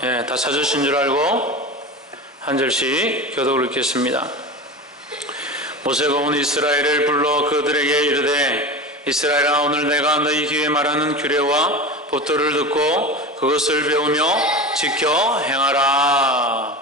다 찾으신 줄 알고 한 절씩 교독을 읽겠습니다. 모세가 온 이스라엘을 불러 그들에게 이르되 이스라엘아, 오늘 내가 너희 귀에 말하는 규례와 법도를 듣고 그것을 배우며 지켜 행하라.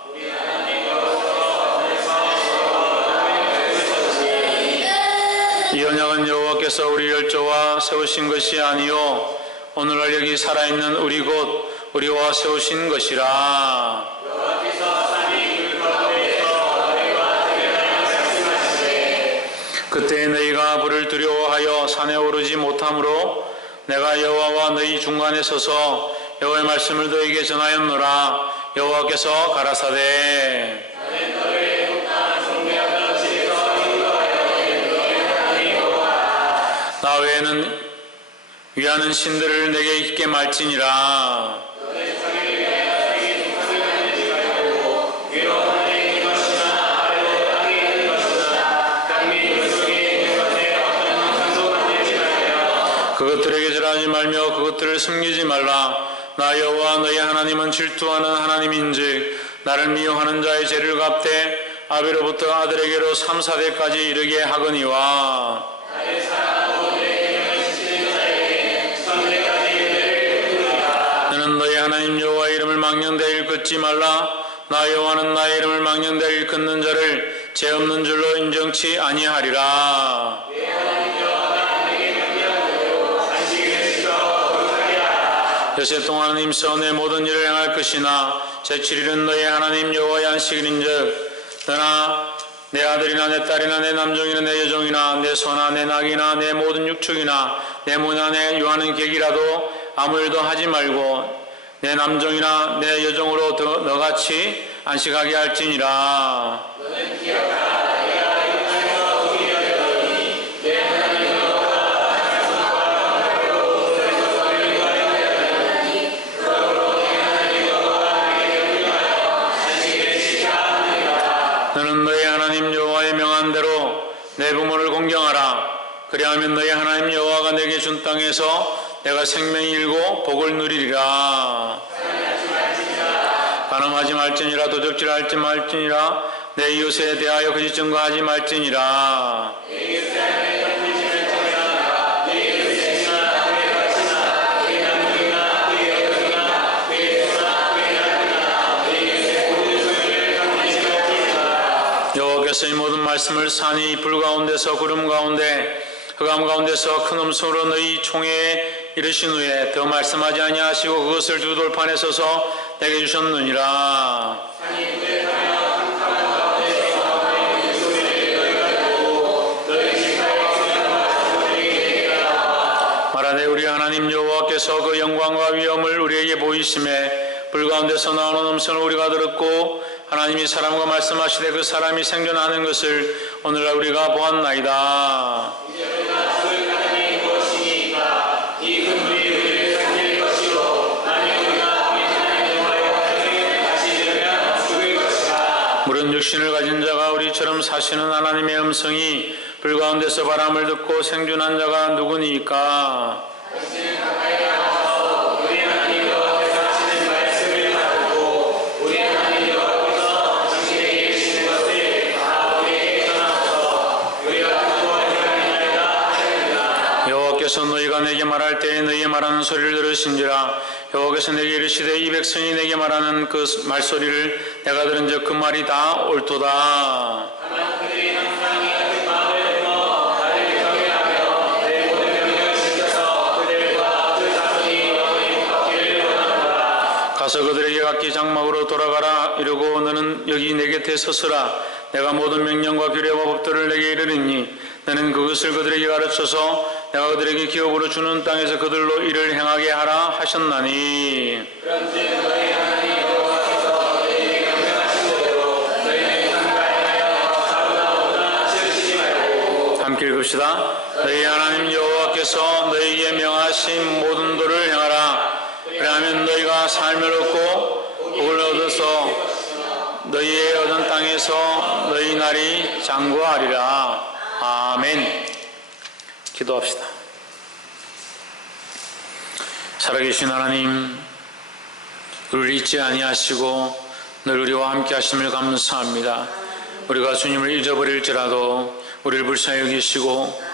이 언약은 여호와께서 우리 열조와 세우신 것이 아니요 오늘날 여기 살아있는 우리 곧 우리와 세우신 것이라. 그때 너희가 불을 두려워하여 산에 오르지 못하므로 내가 여호와와 너희 중간에 서서 여호와의 말씀을 너희에게 전하였노라. 여호와께서 가라사대 나 외에는 위하는 신들을 내게 있게 말지니라. 그것들에게 절하지 말며 그것들을 숨기지 말라. 나 여호와 너희 하나님은 질투하는 하나님인즉 나를 미워하는 자의 죄를 갚되 아비로부터 아들에게로 3, 4대까지 이르게 하거니와. 너는 너희 하나님 여호와의 이름을 망령되이 일컫지 말라. 나 여호와는 나의 이름을 망령되이 일컫는 자를 죄 없는 줄로 인정치 아니하리라. 여세 동안 힘써 내 모든 일을 행할 것이나 제7일은 너희 하나님 여호와의 안식일인즉 너나 내 아들이나 내 딸이나 내 남종이나 내 여종이나 내 소나 내 낙이나 내 모든 육축이나 내 모나 내 유하는 객이라도 아무 일도 하지 말고 내 남종이나 내 여종으로 너같이 안식하게 할지니라. 너는 너희 하나님 여호와의 명한 대로 내 부모를 공경하라. 그리하면 너희 하나님 여호와가 내게 준 땅에서 내가 생명이 일고 복을 누리리라. 간음하지 말지니라. 도적질하지 말지니라. 내 이웃에 대하여 거짓 증거하지 말지니라. 여호와께서 이 모든 말씀을 산이 불 가운데서 구름 가운데 흑암 가운데서 큰 음성으로 너희 총회에 이르신 후에 더 말씀하지 아니하시고 그것을 두 돌판에 서서 내게 주셨느니라. 말하되 우리 하나님 여호와께서 그 영광과 위엄을 우리에게 보이심에 불 가운데서 나오는 음성을 우리가 들었고 하나님이 사람과 말씀하시되 그 사람이 생존하는 것을 오늘날 우리가 보았나이다. 물은 육신을 가진 자가 우리처럼 사시는 하나님의 음성이 불 가운데서 바람을 듣고 생존한 자가 누구니까? 여호와께서 너희가 내게 말할 때에 너희 말하는 소리를 들으신지라. 여호와께서 내게 이르시되 이 백성이 내게 말하는 그 말소리를 내가 들은즉 그 말이 다 옳도다. 가서 그들에게 각기 장막으로 돌아가라. 이르고 너는 여기 내 곁에 서서라. 내가 모든 명령과 규례와 법도를 내게 이르리니 너는 그것을 그들에게 가르쳐서 내가 그들에게 기업으로 주는 땅에서 그들로 이를 행하게 하라 하셨나니. 함께 읽읍시다. 너희 하나님 여호와께서 너희에게 명하신 모든 도를 행하라. 그러하면 너희가 삶을 얻고 복을 얻어서 너희의 얻은 땅에서 너희 날이 장구하리라. 아멘. 기도합시다. 살아계신 하나님, 우리를 잊지 아니하시고 늘 우리와 함께 하심을 감사합니다. 우리가 주님을 잊어버릴지라도 우리를 불쌍히 여기시고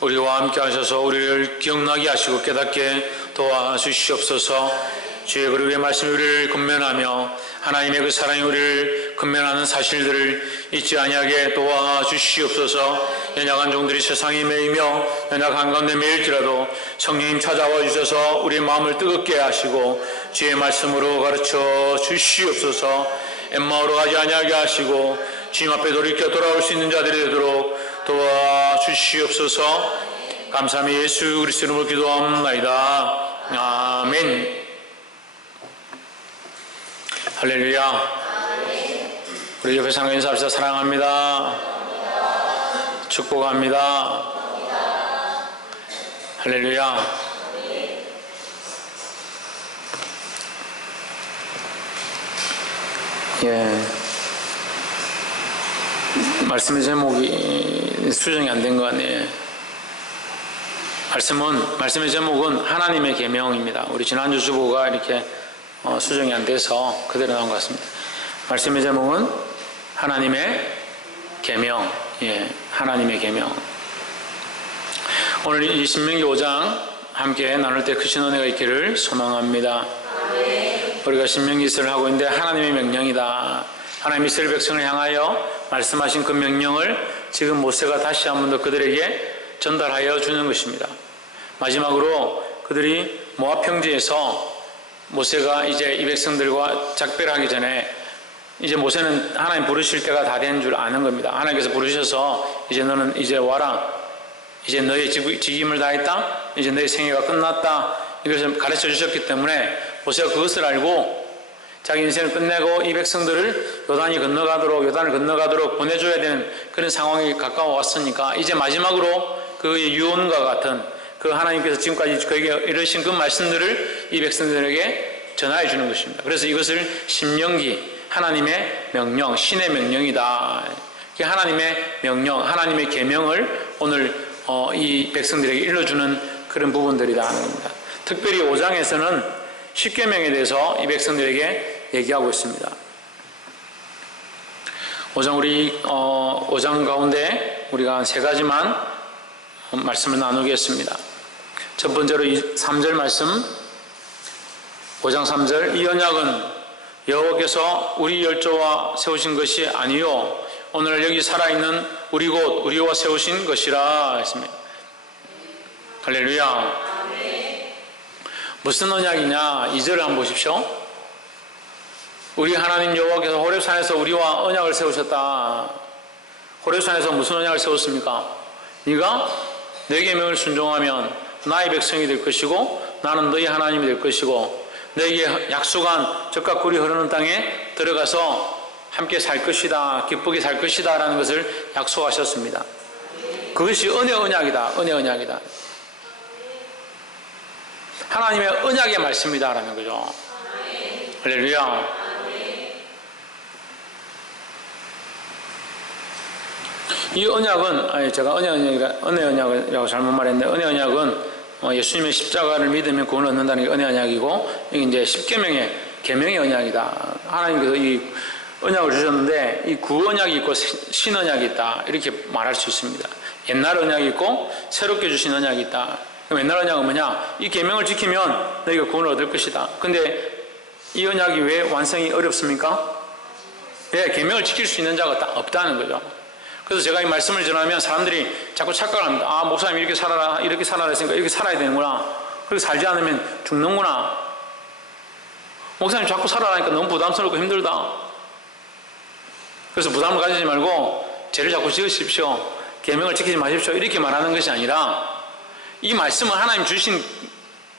우리와 함께 하셔서 우리를 기억나게 하시고 깨닫게 도와주시옵소서. 주의 그리스도의 말씀이 우리를 근면하며 하나님의 그 사랑이 우리를 근면하는 사실들을 잊지 아니하게 도와주시옵소서. 연약한 종들이 세상에 매이며 연약한 가운데 매일지라도 성령님 찾아와 주셔서 우리의 마음을 뜨겁게 하시고 주의 말씀으로 가르쳐 주시옵소서. 엠마오로 가지 아니하게 하시고 주님 앞에 돌이켜 돌아올 수 있는 자들이 되도록 도와주시옵소서. 감사하며 예수 그리스도 이름으로 기도합나이다. 아멘. 할렐루야. 우리 옆에 사랑 인사합시다. 사랑합니다. 축복합니다. 할렐루야. 예. 말씀의 제목이 수정이 안 된 거 아니에요. 말씀의 제목은 하나님의 계명입니다. 우리 지난주 주보가 이렇게 수정이 안 돼서 그대로 나온 것 같습니다. 말씀의 제목은 하나님의 계명. 예, 하나님의 계명. 오늘 이 신명기 5장 함께 나눌 때 크신 은혜가 있기를 소망합니다. 우리가 신명기서를 하고 있는데 하나님의 명령이다. 하나님 이스라엘 백성을 향하여 말씀하신 그 명령을 지금 모세가 다시 한 번 더 그들에게 전달하여 주는 것입니다. 마지막으로 그들이 모압 평지에서 모세가 이제 이 백성들과 작별을 하기 전에 이제 모세는 하나님 부르실 때가 다 된 줄 아는 겁니다. 하나님께서 부르셔서 이제 너는 이제 와라. 이제 너의 직임을 다했다. 이제 너의 생애가 끝났다. 이것을 가르쳐 주셨기 때문에 모세가 그것을 알고 자기 인생을 끝내고 이 백성들을 요단을 건너가도록 보내줘야 되는 그런 상황이 가까워 왔으니까 이제 마지막으로 그의 유언과 같은 그 하나님께서 지금까지 그에게 이르신 그 말씀들을 이 백성들에게 전하여 주는 것입니다. 그래서 이것을 신명기, 하나님의 명령, 신의 명령이다. 하나님의 명령, 하나님의 계명을 오늘 이 백성들에게 일러주는 그런 부분들이다 하는 겁니다. 특별히 5장에서는 십계명에 대해서 이 백성들에게 얘기하고 있습니다. 5장 가운데 우리가 세 가지만 말씀을 나누겠습니다. 첫 번째로 3절 말씀, 5장 3절, 이 언약은 여호와께서 우리 열조와 세우신 것이 아니요 오늘 여기 살아있는 우리 곧 우리와 세우신 것이라 했습니다. 할렐루야. 무슨 언약이냐? 2절을 한번 보십시오. 우리 하나님 여호와께서 호렙산에서 우리와 언약을 세우셨다. 호렙산에서 무슨 언약을 세웠습니까? 네가 내 계명을 순종하면 나의 백성이 될 것이고 나는 너희 하나님이 될 것이고 너에게 약속한 젖과 꿀이 흐르는 땅에 들어가서 함께 살 것이다. 기쁘게 살 것이다 라는 것을 약속하셨습니다. 그것이 은혜 언약이다. 은혜 언약이다. 하나님의 언약의 말씀이다 라는 거죠. 할렐루야. 이 언약은 제가 은혜 언약이라고 잘못 말했는데 은혜 언약은 예수님의 십자가를 믿으면 구원을 얻는다는 게 은혜 언약이고 이게 이제 십계명의 계명의 언약이다. 하나님께서 이 언약을 주셨는데 이 구 언약이 있고 신 언약이 있다 이렇게 말할 수 있습니다. 옛날 언약이 있고 새롭게 주신 언약이 있다. 옛날 언약은 뭐냐? 이 계명을 지키면 너희가 구원을 얻을 것이다. 근데 이 언약이 왜 완성이 어렵습니까? 왜? 계명을 지킬 수 있는 자가 없다는 거죠. 그래서 제가 이 말씀을 전하면 사람들이 자꾸 착각을 합니다. 아, 목사님 이렇게 살아라 했으니까 이렇게 살아야 되는구나. 그렇게 살지 않으면 죽는구나. 목사님 자꾸 살아라니까 너무 부담스럽고 힘들다. 그래서 부담을 가지지 말고 죄를 자꾸 지으십시오. 계명을 지키지 마십시오. 이렇게 말하는 것이 아니라 이 말씀은 하나님 주신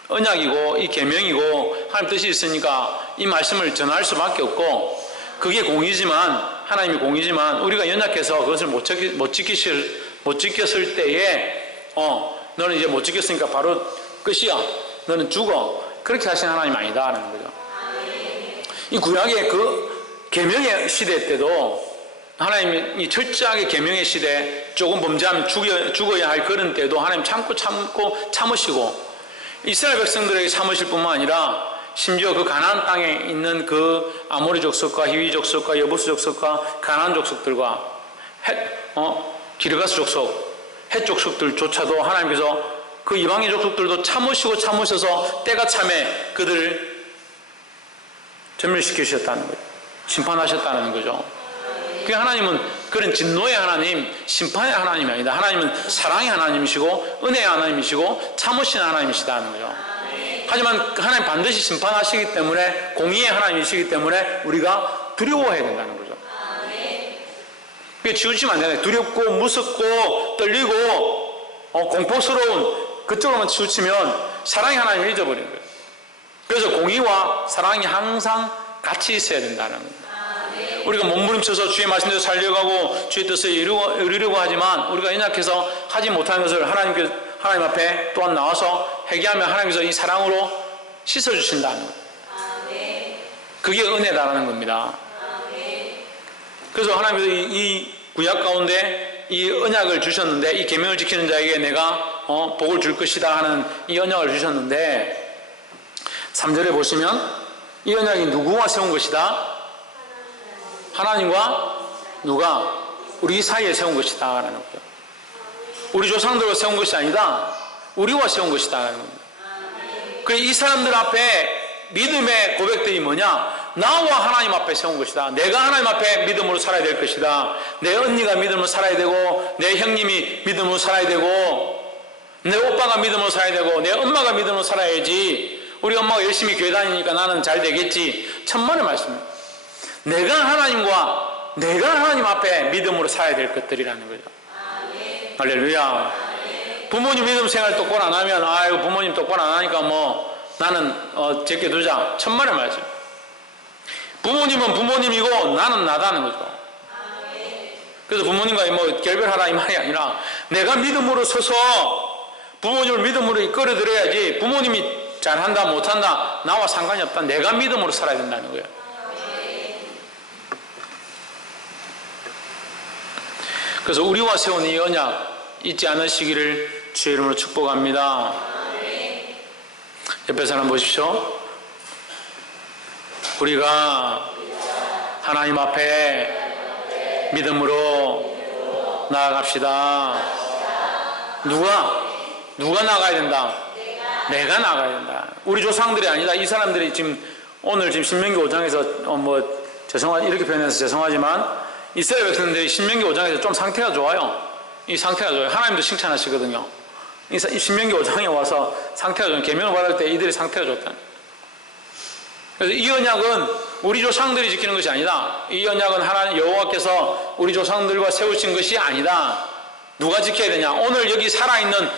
언약이고 이 계명이고 하나님 뜻이 있으니까 이 말씀을 전할 수밖에 없고 그게 공이지만 하나님이 공이지만 우리가 연약해서 그것을 못 지켰을 때에 너는 이제 못 지켰으니까 바로 끝이야. 너는 죽어. 그렇게 하신 하나님 아니다 하는 거죠. 이 구약의 그 계명의 시대 때도 하나님이 철저하게 계명의 시대 조금 범죄하면 죽어야 할 그런 때도 하나님 참고 참으시고 이스라엘 백성들에게 참으실 뿐만 아니라 심지어 그 가나안 땅에 있는 그 아모리 족속과 히위 족속과 여부스 족속과 가나안 족속들과 기르가스 족속, 헷 족속들조차도 하나님께서 그 이방인 족속들도 참으셔서 때가 참에 그들을 전멸시키셨다는 거예요. 심판하셨다는 거죠. 그 하나님은 그런 진노의 하나님, 심판의 하나님이 아니다. 하나님은 사랑의 하나님이시고 은혜의 하나님이시고 참으신 하나님이시다는 거죠. 하지만 하나님 반드시 심판하시기 때문에, 공의의 하나님이시기 때문에 우리가 두려워해야 된다는 거죠. 그게 치우치면 안 되네. 두렵고 무섭고 떨리고 공포스러운 그쪽으로만 치우치면 사랑의 하나님을 잊어버리는 거예요. 그래서 공의와 사랑이 항상 같이 있어야 된다는 겁니다. 우리가 몸부림쳐서 주의 말씀대로 살려가고 주의 뜻을 이루려고 하지만 우리가 연약해서 하지 못하는 것을 하나님 앞에 또한 나와서 회개하면 하나님께서 이 사랑으로 씻어주신다는 거예요. 그게 은혜다라는 겁니다. 그래서 하나님께서 이 구약 가운데 이 언약을 주셨는데, 이 계명을 지키는 자에게 내가 복을 줄 것이다 하는 이 언약을 주셨는데, 3절에 보시면 이 언약이 누구와 세운 것이다? 하나님과 누가? 우리 사이에 세운 것이다 라는 거죠. 우리 조상들과 세운 것이 아니다, 우리와 세운 것이다 라는 겁니다. 그래서 이 사람들 앞에 믿음의 고백들이 뭐냐? 나와 하나님 앞에 세운 것이다. 내가 하나님 앞에 믿음으로 살아야 될 것이다. 내 언니가 믿음으로 살아야 되고, 내 형님이 믿음으로 살아야 되고, 내 오빠가 믿음으로 살아야 되고, 내 엄마가 믿음으로 살아야지. 우리 엄마가 열심히 교회 다니니까 나는 잘 되겠지. 천만의 말씀입니다. 내가 하나님 앞에 믿음으로 살아야 될 것들이라는 거죠. 할렐루야. 부모님 믿음 생활 똑바로 안 하면, 아이고 부모님 똑바로 안 하니까 뭐 나는 제껴두자. 천만의 말씀. 부모님은 부모님이고 나는 나다는 거죠. 그래서 부모님과 뭐 결별하라 이 말이 아니라, 내가 믿음으로 서서 부모님을 믿음으로 이끌어드려야지. 부모님이 잘한다 못한다 나와 상관이 없다. 내가 믿음으로 살아야 된다는 거예요. 그래서 우리와 세운 이 언약 잊지 않으시기를 주의 이름으로 축복합니다. 옆에 사람 보십시오. 우리가 하나님 앞에 믿음으로 나아갑시다. 누가 나가야 된다? 내가 나가야 된다. 우리 조상들이 아니다. 이 사람들이 오늘 신명기 5장에서 이렇게 표현해서 죄송하지만, 이스라엘 백성들이 신명기 5장에서 좀 상태가 좋아요. 이 상태가 좋아요. 하나님도 칭찬하시거든요. 이 신명기 5장에 와서 상태가 좋아요. 계명을 받을 때 이들의 상태가 좋다. 그래서 이 언약은 우리 조상들이 지키는 것이 아니다. 이 언약은 하나님 여호와께서 우리 조상들과 세우신 것이 아니다. 누가 지켜야 되냐? 오늘 여기 살아있는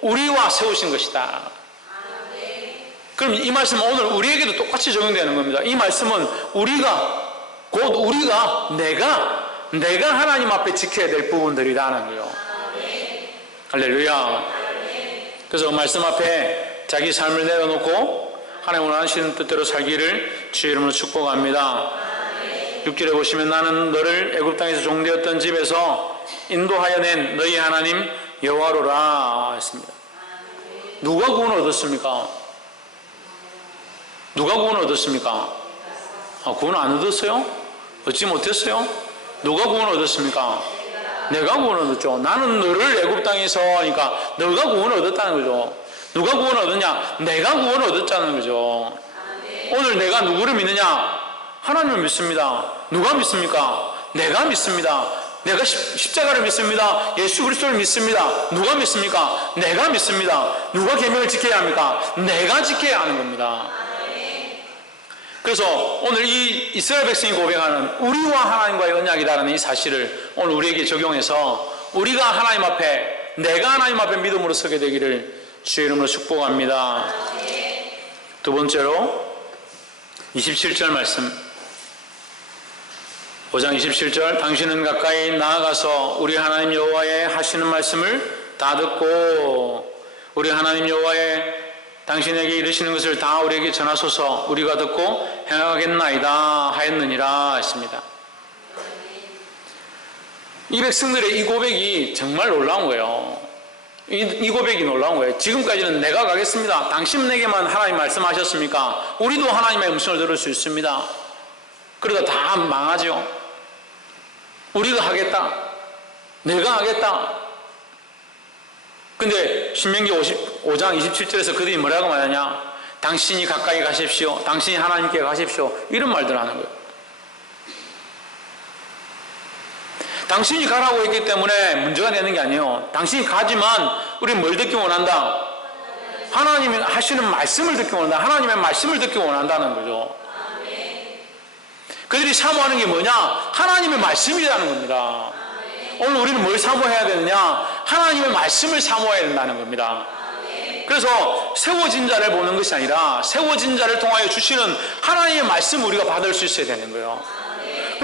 우리와 세우신 것이다. 그럼 이 말씀은 오늘 우리에게도 똑같이 적용되는 겁니다. 이 말씀은 우리가 내가 하나님 앞에 지켜야 될 부분들이라는 거예요. 할렐루야. 그래서 말씀 앞에 자기 삶을 내려놓고 하나님 원하시는 뜻대로 살기를 주의 이름으로 축복합니다. 6절에 보시면 나는 너를 애굽 땅에서 종되었던 집에서 인도하여 낸 너희 하나님 여호와로라 했습니다. 누가 구원을 얻었습니까? 누가 구원을 얻었습니까? 구원 안 얻었어요? 얻지 못했어요? 누가 구원을 얻었습니까? 내가 구원을 얻었죠. 나는 너를 애굽 땅에서, 그러니까 너가 구원을 얻었다는 거죠. 누가 구원을 얻었냐? 내가 구원을 얻었다는 거죠. 오늘 내가 누구를 믿느냐? 하나님을 믿습니다. 누가 믿습니까? 내가 믿습니다. 내가 십자가를 믿습니다. 예수 그리스도를 믿습니다. 누가 믿습니까? 내가 믿습니다. 누가 계명을 지켜야 합니까? 내가 지켜야 하는 겁니다. 그래서 오늘 이 이스라엘 백성이 고백하는 우리와 하나님과의 언약이라는 이 사실을 오늘 우리에게 적용해서 우리가 하나님 앞에, 내가 하나님 앞에 믿음으로 서게 되기를 주의 이름으로 축복합니다. 두 번째로 27절 말씀, 5장 27절, 당신은 가까이 나아가서 우리 하나님 여호와의 하시는 말씀을 다 듣고 우리 하나님 여호와의 당신에게 이르시는 것을 다 우리에게 전하소서. 우리가 듣고 행하겠나이다 하였느니라 했습니다. 이 백성들의 이 고백이 정말 놀라운 거예요. 이 고백이 놀라운 거예요. 지금까지는 내가 가겠습니다. 당신에게만 하나님 말씀하셨습니까? 우리도 하나님의 음성을 들을 수 있습니다. 그러다 다 망하죠. 우리가 하겠다. 내가 하겠다. 근데 신명기 55장 27절에서 그들이 뭐라고 말하냐? 당신이 가까이 가십시오. 당신이 하나님께 가십시오. 이런 말들을 하는 거예요. 당신이 가라고 했기 때문에 문제가 되는 게 아니에요. 당신이 가지만 우리는 뭘 듣기 원한다? 하나님이 하시는 말씀을 듣기 원한다. 하나님의 말씀을 듣기 원한다는 거죠. 그들이 사모하는 게 뭐냐? 하나님의 말씀이라는 겁니다. 오늘 우리는 뭘 사모해야 되느냐? 하나님의 말씀을 사모해야 된다는 겁니다. 그래서 세워진 자를 보는 것이 아니라 세워진 자를 통하여 주시는 하나님의 말씀을 우리가 받을 수 있어야 되는 거예요.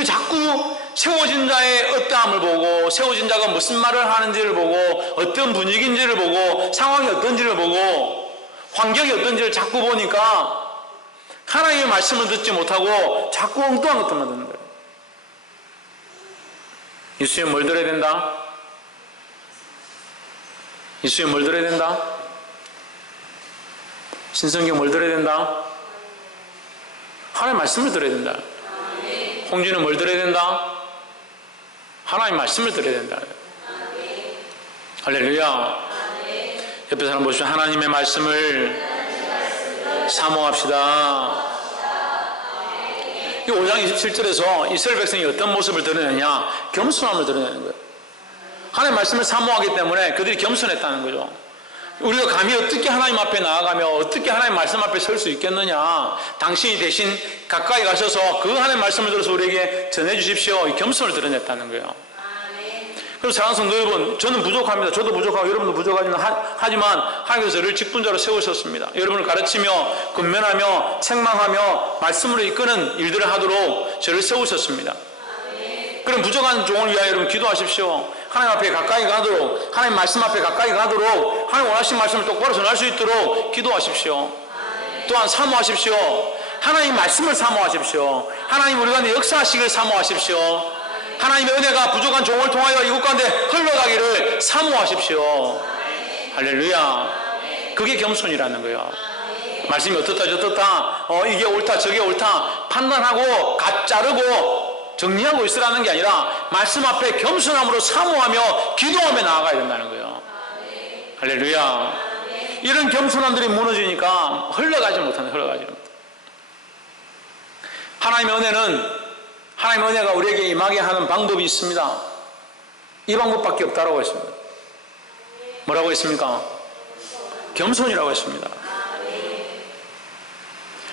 자꾸 세워진 자의 어떠함을 보고 세워진 자가 무슨 말을 하는지를 보고 어떤 분위기인지를 보고 상황이 어떤지를 보고 환경이 어떤지를 자꾸 보니까 하나님의 말씀을 듣지 못하고 자꾸 엉뚱한 것들만 듣는 거예요. 예수님 뭘 들어야 된다? 예수님 뭘 들어야 된다? 신성경 뭘 들어야 된다? 하나님의 말씀을 들어야 된다. 홍주는 뭘 들어야 된다? 하나님의 말씀을 들어야 된다. 할렐루야. 옆에 사람 보시면 하나님의 말씀을 사모합시다. 이 5장 27절에서 이스라엘 백성이 어떤 모습을 드러내냐? 겸손함을 드러내는 거예요. 하나님의 말씀을 사모하기 때문에 그들이 겸손했다는 거죠. 우리가 감히 어떻게 하나님 앞에 나아가며 어떻게 하나님 말씀 앞에 설 수 있겠느냐? 당신이 대신 가까이 가셔서 그 하나님 말씀을 들어서 우리에게 전해주십시오. 이 겸손을 드러냈다는 거예요. 그래서 사랑하는 성도 여러분, 저는 부족합니다. 저도 부족하고 여러분도 부족하지만 하나님께서 저를 직분자로 세우셨습니다. 여러분을 가르치며 권면하며 책망하며 말씀으로 이끄는 일들을 하도록 저를 세우셨습니다. 그럼 부족한 종을 위하여 여러분 기도하십시오. 하나님 앞에 가까이 가도록, 하나님 말씀 앞에 가까이 가도록, 하나님 원하신 말씀을 똑바로 전할 수 있도록 기도하십시오. 또한 사모하십시오. 하나님 말씀을 사모하십시오. 하나님 우리 가운데 역사하시기를 사모하십시오. 하나님의 은혜가 부족한 종을 통하여 이곳 가운데 흘러가기를 사모하십시오. 할렐루야. 그게 겸손이라는 거예요. 말씀이 어떻다 저떻다 이게 옳다 저게 옳다 판단하고 자르고 정리하고 있으라는 게 아니라 말씀 앞에 겸손함으로 사모하며 기도하며 나아가야 된다는 거예요. 할렐루야. 이런 겸손함들이 무너지니까 흘러가지 못하는 하나님의 은혜가 우리에게 임하게 하는 방법이 있습니다. 이 방법밖에 없다라고 했습니다. 뭐라고 했습니까? 겸손이라고 했습니다.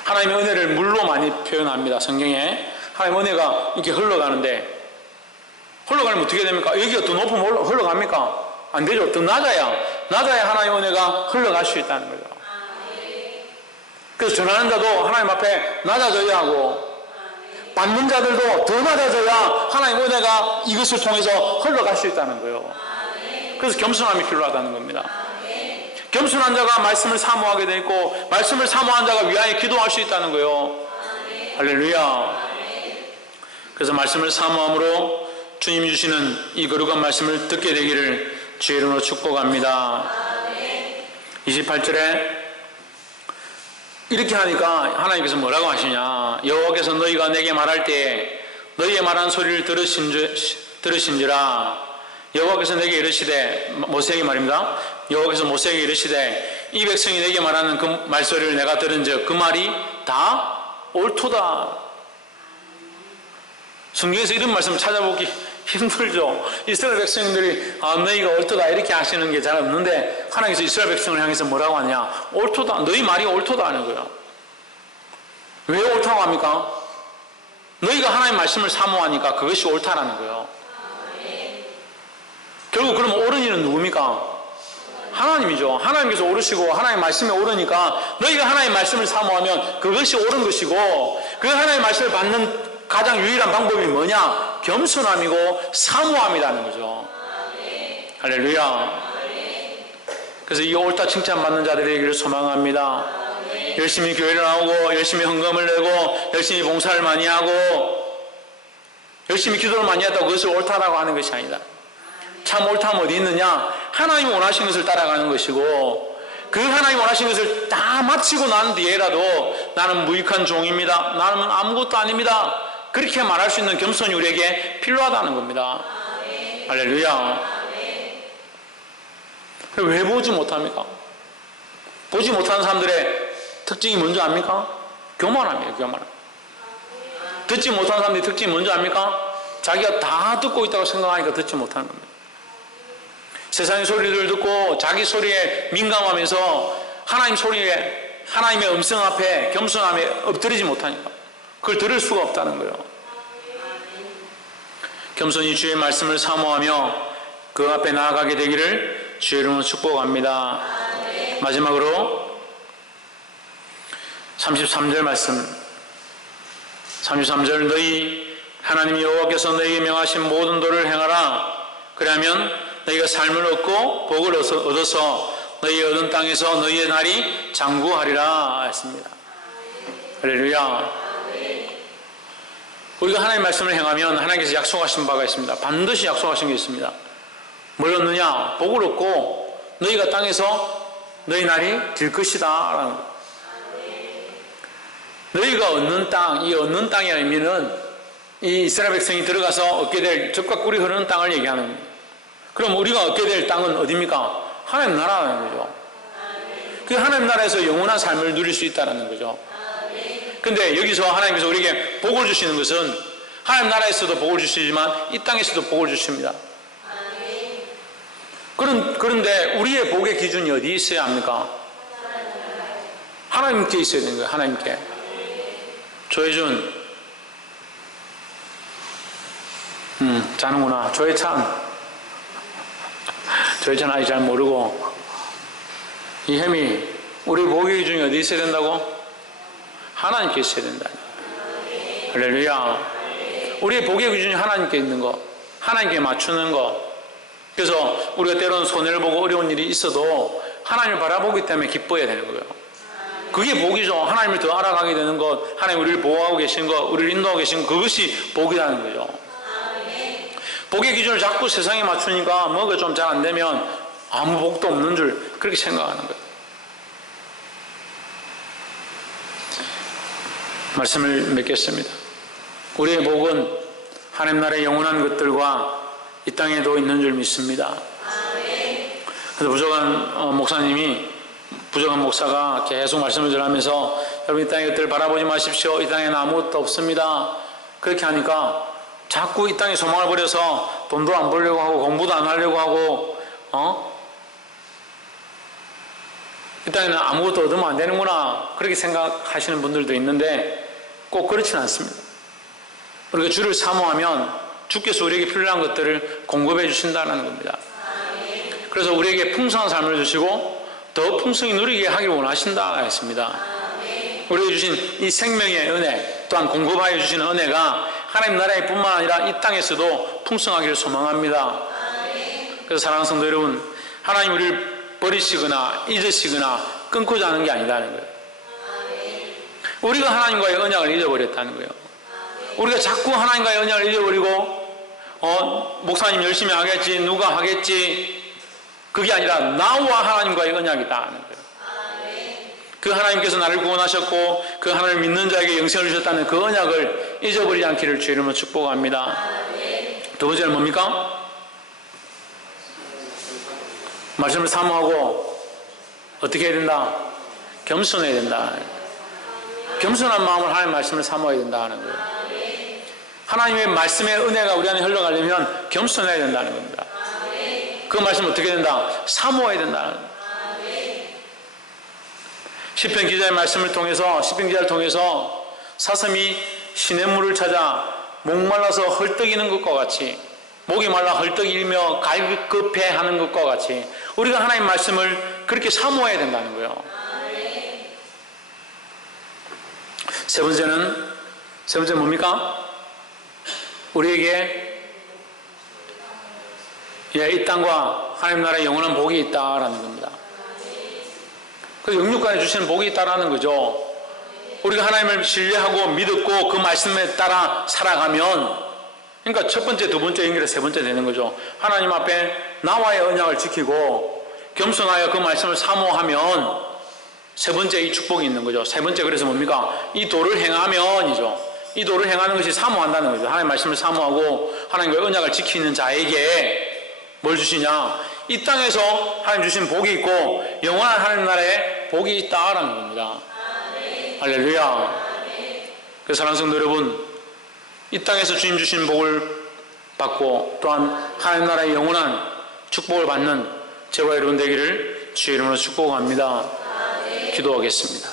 하나님의 은혜를 물로 많이 표현합니다. 성경에 하나님의 은혜가 이렇게 흘러가는데 흘러가면 어떻게 됩니까? 여기가 더 높으면 흘러갑니까? 안 되죠. 더 낮아야 하나님의 은혜가 흘러갈 수 있다는 거죠. 그래서 전하는 자도 하나님 앞에 낮아져야 하고 받는 자들도 더 낮아져야 하나님의 은혜가 이것을 통해서 흘러갈 수 있다는 거예요. 그래서 겸손함이 필요하다는 겁니다. 겸손한 자가 말씀을 사모하게 돼 있고 말씀을 사모한 자가 위하여 기도할 수 있다는 거예요. 할렐루야. 그래서 말씀을 사모함으로 주님이 주시는 이 거룩한 말씀을 듣게 되기를 주의 이름으로 축복합니다. 28절에 이렇게 하니까 하나님께서 뭐라고 하시냐? 여호와께서 너희가 내게 말할 때 너희의 말한 소리를 들으신지라. 여호와께서 내게 이르시되, 모세에게 말입니다. 여호와께서 모세에게 이르시되 이 백성이 내게 말하는 그 말소리를 내가 들은즉 그 말이 다 옳도다. 성경에서 이런 말씀 찾아보기 힘들죠. 이스라엘 백성들이 너희가 옳도다 이렇게 하시는 게 잘 없는데 하나님께서 이스라엘 백성을 향해서 뭐라고 하냐? 옳도다. 너희 말이 옳도다 하는 거예요. 왜 옳다고 합니까? 너희가 하나님 말씀을 사모하니까 그것이 옳다라는 거예요. 결국 그러면 옳은 이는 누굽니까? 하나님이죠. 하나님께서 옳으시고 하나님 말씀이 옳으니까 너희가 하나님 말씀을 사모하면 그것이 옳은 것이고 그 하나님 말씀을 받는 가장 유일한 방법이 뭐냐? 겸손함이고 사모함이라는 거죠. 할렐루야. 그래서 이 옳다 칭찬받는 자들에게를 소망합니다. 열심히 교회를 나오고 열심히 헌금을 내고 열심히 봉사를 많이 하고 열심히 기도를 많이 했다고 그것을 옳다라고 하는 것이 아니다. 참 옳다면 어디 있느냐? 하나님이 원하시는 것을 따라가는 것이고, 그 하나님이 원하시는 것을 다 마치고 난 뒤에라도 나는 무익한 종입니다, 나는 아무것도 아닙니다, 그렇게 말할 수 있는 겸손이 우리에게 필요하다는 겁니다. 할렐루야. 왜 보지 못합니까? 보지 못하는 사람들의 특징이 뭔지 압니까? 교만함이에요. 교만함. 듣지 못하는 사람들의 특징이 뭔지 압니까? 자기가 다 듣고 있다고 생각하니까 듣지 못하는 겁니다. 세상의 소리를 듣고 자기 소리에 민감하면서 하나님 소리에, 하나님의 음성 앞에, 겸손함에 엎드리지 못하니까 그걸 들을 수가 없다는 거예요. 겸손히 주의 말씀을 사모하며 그 앞에 나아가게 되기를 주의 이름으로 축복합니다. 마지막으로 33절 말씀, 33절, 너희 하나님 여호와께서 너희에게 명하신 모든 도를 행하라. 그러면 너희가 삶을 얻고 복을 얻어서 너희 얻은 땅에서 너희의 날이 장구하리라 했습니다. 할렐루야. 우리가 하나님의 말씀을 행하면 하나님께서 약속하신 바가 있습니다. 반드시 약속하신 게 있습니다. 뭘 얻느냐? 복을 얻고 너희가 땅에서 너희 날이 길 것이다 라는 거예요. 너희가 얻는 땅, 이 얻는 땅의 의미는 이 이스라엘 백성이 들어가서 얻게 될 젖과 꿀이 흐르는 땅을 얘기하는 겁니다. 그럼 우리가 얻게 될 땅은 어디입니까? 하나님 나라라는 거죠. 그 하나님 나라에서 영원한 삶을 누릴 수 있다는 거죠. 근데 여기서 하나님께서 우리에게 복을 주시는 것은 하나님 나라에서도 복을 주시지만 이 땅에서도 복을 주십니다. 그런데 우리의 복의 기준이 어디에 있어야 합니까? 하나님께 있어야 되는 거예요. 하나님께. 조혜준, 자는구나. 조혜찬, 조혜찬 아직 잘 모르고. 이혜미, 우리 복의 기준이 어디 있어야 된다고? 하나님께 있어야 된다. 할렐루야. 우리의 복의 기준이 하나님께 있는 거, 하나님께 맞추는 거. 그래서 우리가 때로는 손해를 보고 어려운 일이 있어도 하나님을 바라보기 때문에 기뻐해야 되는 거예요. 그게 복이죠. 하나님을 더 알아가게 되는 것, 하나님 우리를 보호하고 계신 것, 우리를 인도하고 계신 것, 그것이 복이라는 거죠. 복의 기준을 자꾸 세상에 맞추니까 뭐가 좀 잘 안 되면 아무 복도 없는 줄 그렇게 생각하는 거예요. 말씀을 맺겠습니다. 우리의 복은 하나님 나라의 영원한 것들과 이 땅에도 있는 줄 믿습니다. 그래서 부족한 목사가 계속 말씀을 전하면서 여러분 이 땅의 것들을 바라보지 마십시오. 이 땅에는 아무것도 없습니다. 그렇게 하니까 자꾸 이 땅에 소망을 버려서 돈도 안 벌려고 하고 공부도 안 하려고 하고 이 땅에는 아무것도 얻으면 안 되는구나 그렇게 생각하시는 분들도 있는데 꼭 그렇지는 않습니다. 우리가 주를 사모하면 주께서 우리에게 필요한 것들을 공급해 주신다는 겁니다. 그래서 우리에게 풍성한 삶을 주시고 더 풍성히 누리게 하길 원하신다 했습니다. 우리에게 주신 이 생명의 은혜 또한 공급하여 주시는 은혜가 하나님 나라의 뿐만 아니라 이 땅에서도 풍성하기를 소망합니다. 그래서 사랑하는 성도 여러분, 하나님 우리를 버리시거나 잊으시거나 끊고자 하는 게 아니라는 거예요. 우리가 하나님과의 언약을 잊어버렸다는 거예요. 우리가 자꾸 하나님과의 언약을 잊어버리고 목사님 열심히 하겠지, 누가 하겠지, 그게 아니라 나와 하나님과의 언약이다 하는 거예요. 그 하나님께서 나를 구원하셨고 그 하나님을 믿는 자에게 영생을 주셨다는 그 언약을 잊어버리지 않기를 주의 이름으로 축복합니다. 두 번째는 뭡니까? 말씀을 사모하고 어떻게 해야 된다? 겸손해야 된다. 겸손한 마음으로 하나님의 말씀을 사모해야 된다 하는 거예요. 하나님의 말씀의 은혜가 우리 안에 흘러가려면 겸손해야 된다는 겁니다. 그 말씀 어떻게 된다? 사모해야 된다는 거예요. 시편 기자의 말씀을 통해서, 시편 기자를 통해서 사슴이 시냇물을 찾아 목말라서 헐떡이는 것과 같이, 목이 말라 헐떡이며 갈급해하는 것과 같이 우리가 하나님 말씀을 그렇게 사모해야 된다는 거예요. 세 번째는 뭡니까? 우리에게 이 땅과 하나님 나라의 영원한 복이 있다라는 겁니다. 그 영육간에 주시는 복이 있다라는 거죠. 우리가 하나님을 신뢰하고 믿었고 그 말씀에 따라 살아가면 그러니까 첫 번째, 두 번째 연결해서 세 번째 되는 거죠. 하나님 앞에 나와의 언약을 지키고 겸손하여 그 말씀을 사모하면 세 번째 이 축복이 있는 거죠. 세 번째 그래서 뭡니까? 이 도를 행하면이죠. 이 도를 행하는 것이 사모한다는 거죠. 하나님 말씀을 사모하고 하나님과의 언약을 지키는 자에게 뭘 주시냐? 이 땅에서 하나님 주신 복이 있고 영원한 하나님 나라에 복이 있다라는 겁니다. 할렐루야. 그래서 사랑하는 성도 여러분, 이 땅에서 주님 주신 복을 받고 또한 하나님 나라의 영원한 축복을 받는 저와 여러분 되기를 주의 이름으로 축복합니다. 기도하겠습니다.